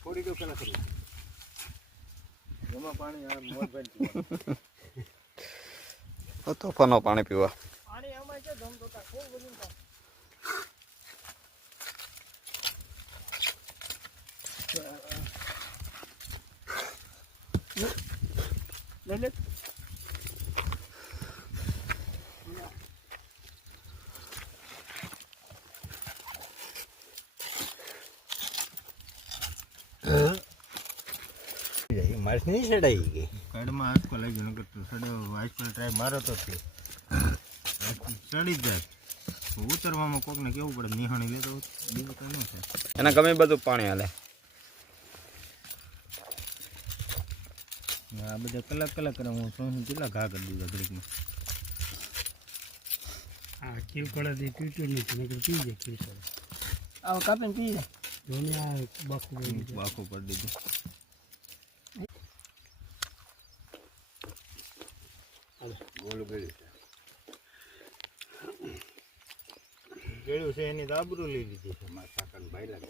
થોડી તો પેલા કરી એમાં પાણી આ મોજ ભાઈ તોફાનો પાણી પીવા પાણી આમાં છે ધમ તો ખૂબ બધું લે લે માર્ચ નહીં સડાઈ ગઈ કાઢમાં આંચકો લાગ્યો નકર તો સડ્યો આંચકો ટ્રાય મારો તો છે સડી જ જાય ઉતરવામાં કોકને કેવું પડે નિહાણી લેતો બીજું તો ન થાય એના ગમે બધું પાણી હાલે આ બધા કલાક કરે હું શું કેટલા ઘા કરી દીધા ઘડીકમાં હા કેવ કળા દે પીટ્યું નહીં નકર પી જાય કેવ આવ કાપીને પી જાય જોને આ બાખું કરી દીધું ગોળ ગળ્યું છે એની તો આબરૂ લઈ લીધી છે મારા કાકાને ભાઈ લાગે